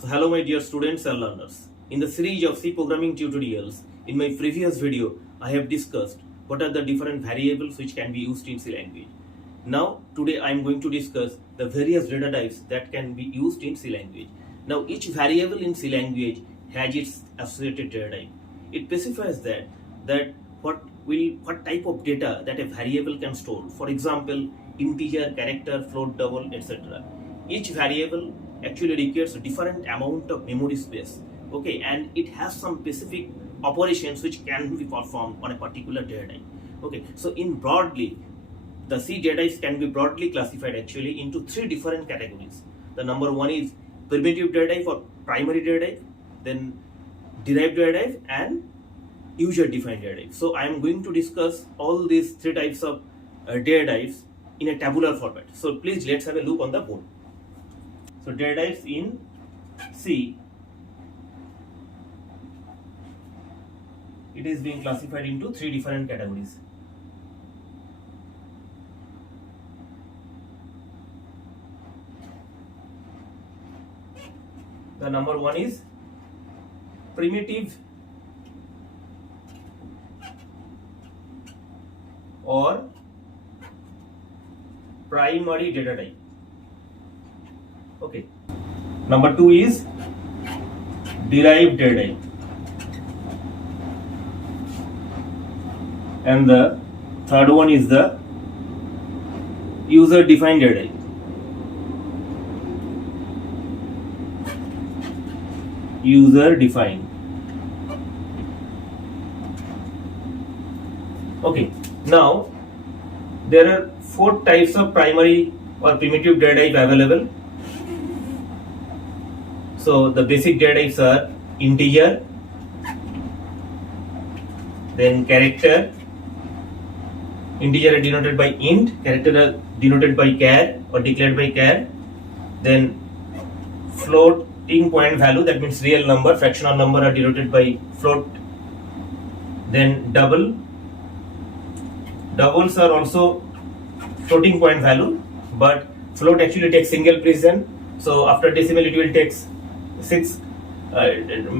So hello my dear students and learners. In the series of C programming tutorials, in my previous video, I have discussed what are the different variables which can be used in C language. Now today I am going to discuss the various data types that can be used in C language. Now each variable in C language has its associated data type. It specifies that what type of data that a variable can store. For example, integer, character, float, double, etc. Each variable actually requires a different amount of memory space, okay, and it has some specific operations which can be performed on a particular data type. Okay, so in broadly, the C data types can be broadly classified actually into three different categories. The number one is primitive data type or primary data type, then derived data type, and user defined data type. So I am going to discuss all these three types of data types in a tabular format. So please let's have a look on the board. So data types in C, it is being classified into three different categories. The number one is primitive or primary data type. Okay. Number two is derived data type. And the third one is the user defined data type. User defined. Okay. Now there are four types of primary or primitive data type available. So the basic data types are integer, then character. Integer are denoted by int, character are denoted by char or declared by char. Then floating point value, that means real number, fractional number are denoted by float. Then double. Doubles are also floating point value, but float actually takes single precision. So after decimal it will take 6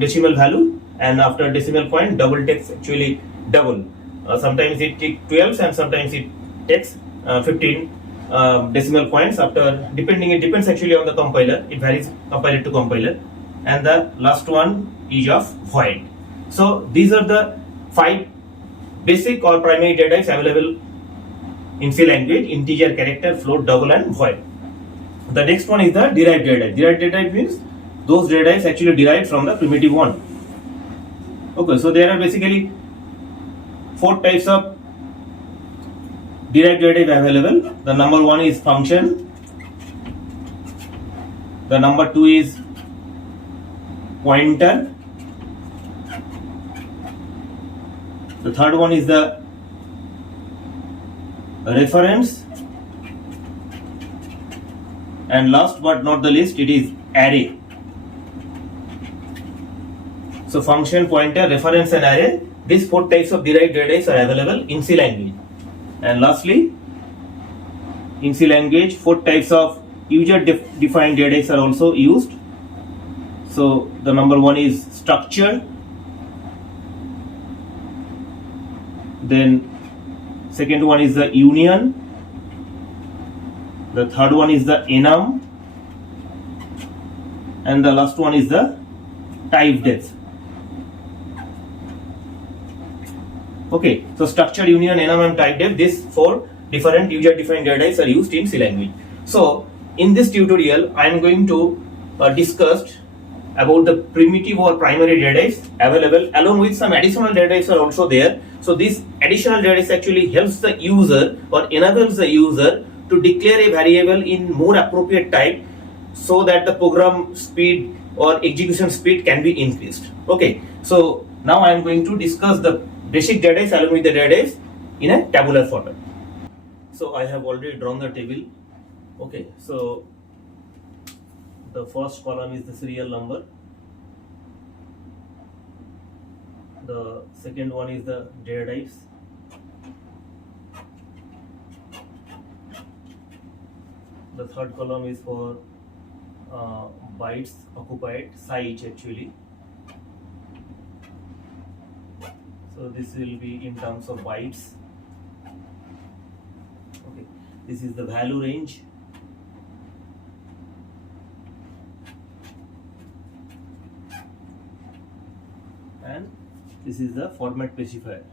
decimal value, and after decimal point double takes actually double. Sometimes it takes 12 and sometimes it takes 15 decimal points. After it depends actually on the compiler. It varies compiler to compiler. And the last one is of void. So these are the 5 basic or primary data types available in C language: integer, character, float, double, and void. The next one is the derived data type. Derived data type means those data types actually derived from the primitive one. Okay, so there are basically 4 types of derived data type available. The number one is function. The number two is pointer. The third one is the reference. And last but not the least, it is array. So function, pointer, reference, and array. These 4 types of derived data types are available in C language. And lastly, in C language, 4 types of user defined data types are also used. So the number one is structure. Then second one is the union. The third one is the enum. And the last one is the type def. Okay, so structure, union, enum, and type def, these 4 different user defined data types are used in C language. So in this tutorial I am going to discuss about the primitive or primary data types available, along with some additional data types are also there. So this additional data types actually helps the user or enables the user to declare a variable in more appropriate type, so that the program speed or execution speed can be increased. Okay, so now I am going to discuss the basic data types along with the data types in a tabular format. So I have already drawn the table. Okay, so the first column is the serial number. The second one is the data types. The third column is for bytes occupied, size actually. So this will be in terms of bytes. Okay, this is the value range. And this is the format specifier.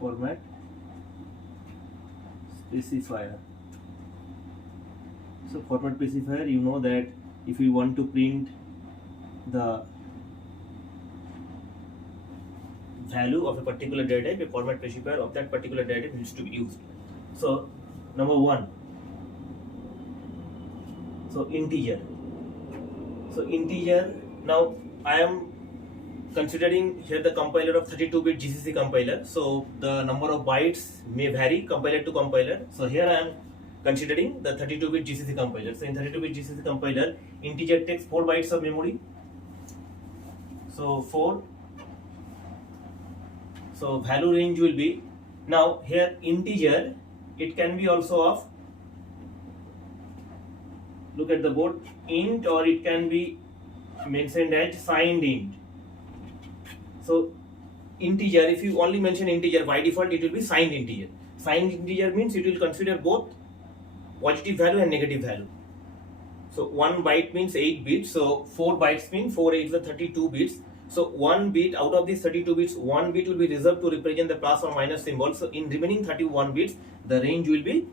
Format specifier. So format specifier, you know that if we want to print the value of a particular data type, a format specifier of that particular data type needs to be used. So number one, so integer. So integer, now I am considering here the compiler of 32-bit GCC compiler, so the number of bytes may vary compiler to compiler. So here I am considering the 32-bit GCC compiler. So in 32-bit GCC compiler, integer takes 4 bytes of memory. So 4. So value range will be, now here integer, it can be also of, look at the board, int, or it can be mentioned as signed int. So integer, if you only mention integer, by default it will be signed integer. Signed integer means it will consider both positive value and negative value. So 1 byte means 8 bits, so 4 bytes means 4 8 is 32 bits. So 1 bit out of these 32 bits, 1 bit will be reserved to represent the plus or minus symbol. So in remaining 31 bits, the range will be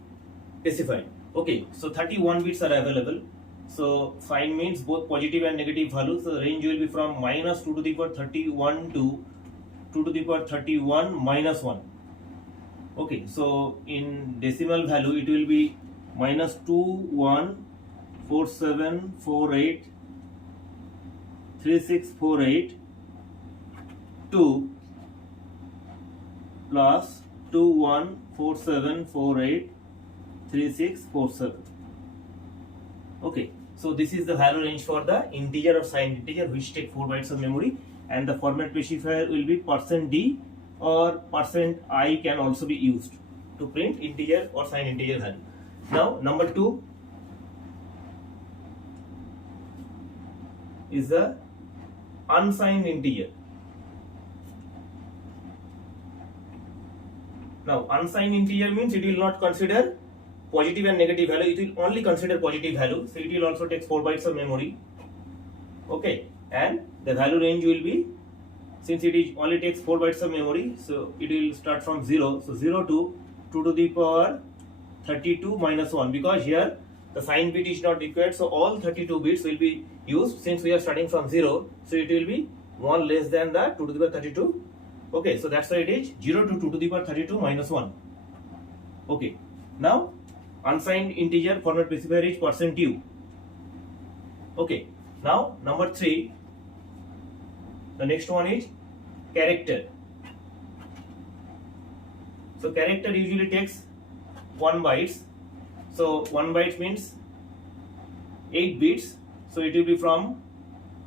specified. Okay, so 31 bits are available. So sign means both positive and negative values. So the range will be from minus 2 to the power 31 to 2 to the power 31 minus 1. Okay, so in decimal value it will be minus 214748 3648 2 plus 214748 3647. Okay, so this is the value range for the integer or signed integer which take 4 bytes of memory, and the format specifier will be %d or %i can also be used to print integer or signed integer value. Now number 2 is the unsigned integer. Now unsigned integer means it will not consider positive and negative value, it will only consider positive value, so it will also take 4 bytes of memory. Okay, and the value range will be, since it is only takes 4 bytes of memory, so it will start from 0, so 0 to 2 to the power 32 minus 1, because here the sign bit is not required, so all 32 bits will be used. Since we are starting from 0, so it will be 1 less than the 2 to the power 32. Okay, so that's why it is 0 to 2 to the power 32 minus 1. Okay, now unsigned integer format specifier is %u. Okay, now number 3, the next one is character. So character usually takes 1 bytes. So 1 byte means 8 bits. So it will be from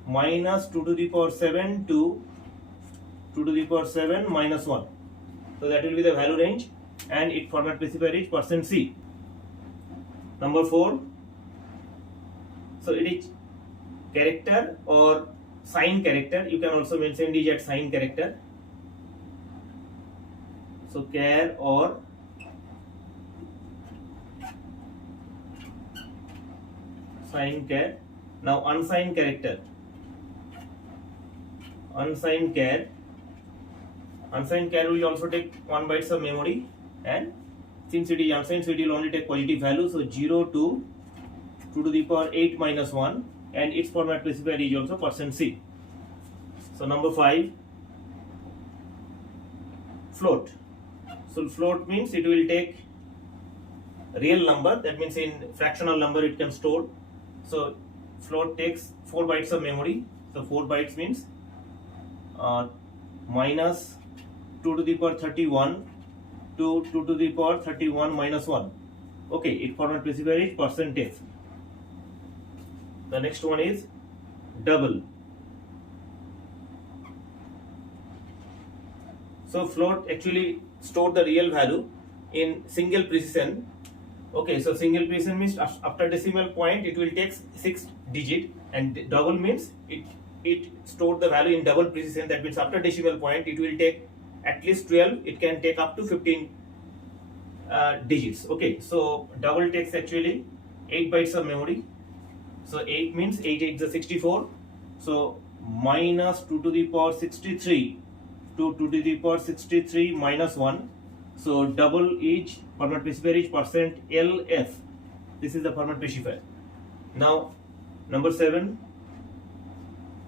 minus 2 to the power 7 to 2 to the power 7 minus 1. So that will be the value range, and its format specifier is %c. Number 4, so it is character or sign character. You can also mention it as sign character. So char or sign char. Now unsigned character. Unsigned char. Unsigned char will also take 1 bytes of memory, and since it is unsigned, so it will only take positive value. So 0 to 2 to the power 8 minus 1, and its format specifier is also %c. So number 5, float. So float means it will take real number, that means in fractional number it can store. So float takes 4 bytes of memory. So 4 bytes means minus 2 to the power 31 to 2 to the power 31 minus 1. Okay, its format specifier is %. The next one is double. So float actually store the real value in single precision. Okay, so single precision means after decimal point it will take 6 digit, and double means it stored the value in double precision. That means after decimal point it will take at least 12. It can take up to 15 digits. Okay, so double takes actually 8 bytes of memory. So 8 means 8 8 is 64. So minus 2 to the power 63 to 2 to the power 63 minus 1. So double is format specifier is percent %LF. This is the format specifier. Now number 7.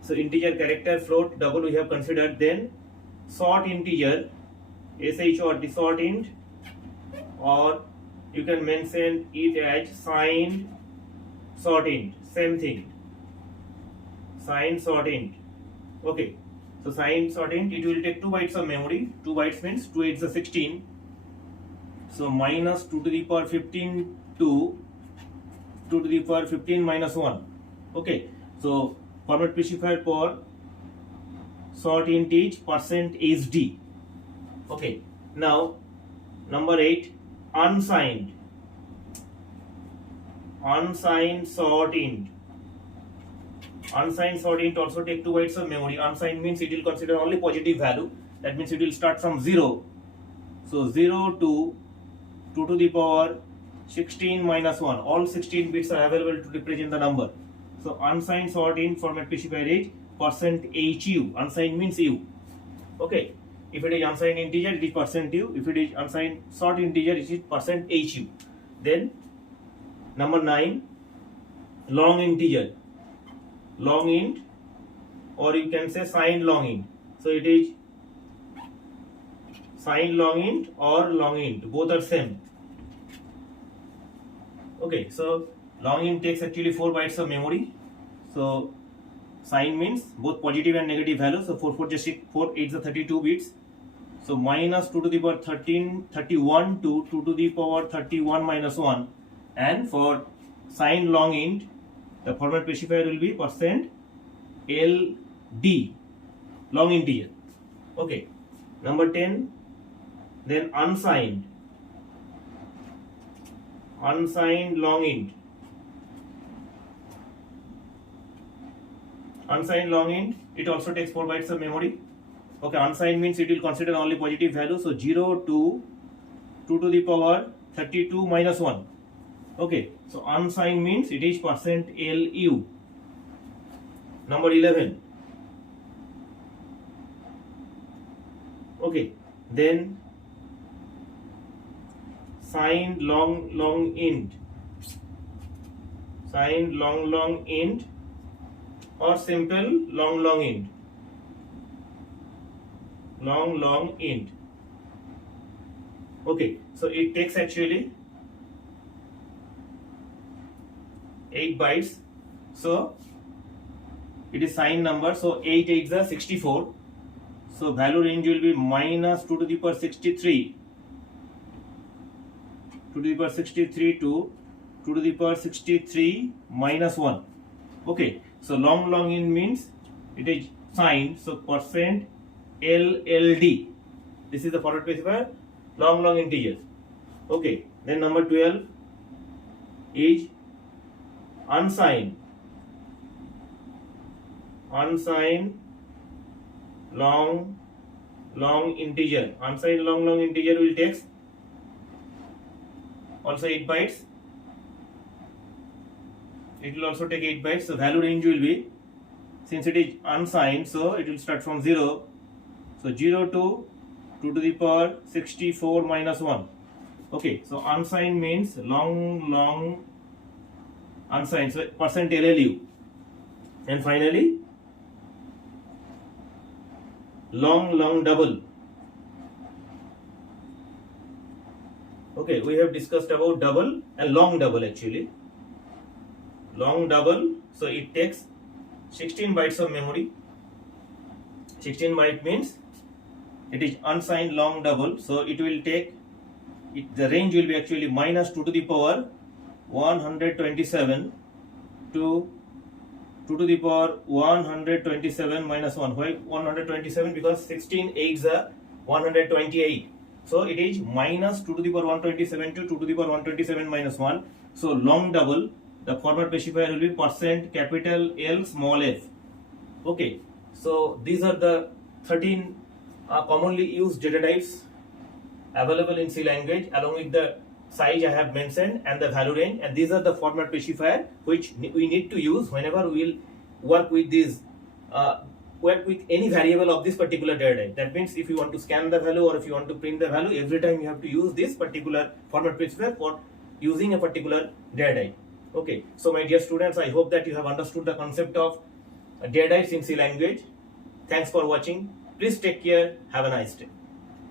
So integer, character, float, double we have considered. Then short integer, SHORT, short int, or you can mention it as signed short int. Same thing. Signed short int. Okay. So signed short int, it will take 2 bytes of memory. 2 bytes means 2 8 is 16. So minus 2 to the power 15 to 2 to the power 15 minus 1. Okay. So format specifier for short int is %HD. Okay. Now number 8, unsigned. Unsigned short int. Unsigned short int also take 2 bytes of memory. Unsigned means it will consider only positive value. That means it will start from 0. So 0 to 2 to the power 16 minus 1. All 16 bits are available to represent the number. So unsigned short int format specifier is %HU. Unsigned means U. Okay. If it is unsigned integer, it is %U. If it is unsigned short integer, it is %HU. Then number 9, long integer. Long int, or you can say signed long int. So it is signed long int or long int. Both are same. Okay, so long int takes actually 4 bytes of memory. So sign means both positive and negative values. So 4 8 is 32 bits. So minus 2 to the power 31 to 2 to the power 31 minus 1. And for signed long int, the format specifier will be %LD, long integer. Okay. Number 10, then unsigned. Unsigned long int. Unsigned long int, it also takes 4 bytes of memory. Okay, unsigned means it will consider only positive value. So 0 to 2 to the power 32 minus 1. Okay, so unsigned means it is %LU. Number 11. Okay, then signed long int. Signed long int, or simple long int. Long int. Okay, so it takes actually 8 bytes. So it is signed number. So 8 8 is 64. So value range will be minus 2 to the power 63. 2 to the power 63 to 2 to the power 63 minus 1. Okay. So long int means it is signed. So %LLD. This is the format specifier, long integer. Okay. Then number 12 is unsigned. Unsigned long integer. Unsigned long integer will take also 8 bytes. It will also take 8 bytes. So value range will be, since it is unsigned, so it will start from 0. So 0 to 2 to the power 64 minus 1. Okay, so unsigned means long unsigned. So %LLU. And finally, long double. Okay, we have discussed about double and long double actually. Long double, so it takes 16 bytes of memory. 16 byte means it is unsigned long double, so it will take the range will be actually minus 2 to the power 127 to 2 to the power 127 minus 1. Why 127? Because 16 8s are 128. So it is minus 2 to the power 127 to 2 to the power 127 minus 1. So long double, the format specifier will be percent capital L small f. Okay, so these are the 13 commonly used data types available in C language along with the size I have mentioned and the value range, and these are the format specifier which we need to use whenever we will work with these work with any variable of this particular data type. That means if you want to scan the value or if you want to print the value, every time you have to use this particular format specifier for using a particular data type. Okay, so my dear students, I hope that you have understood the concept of data types in C language. Thanks for watching. Please take care. Have a nice day.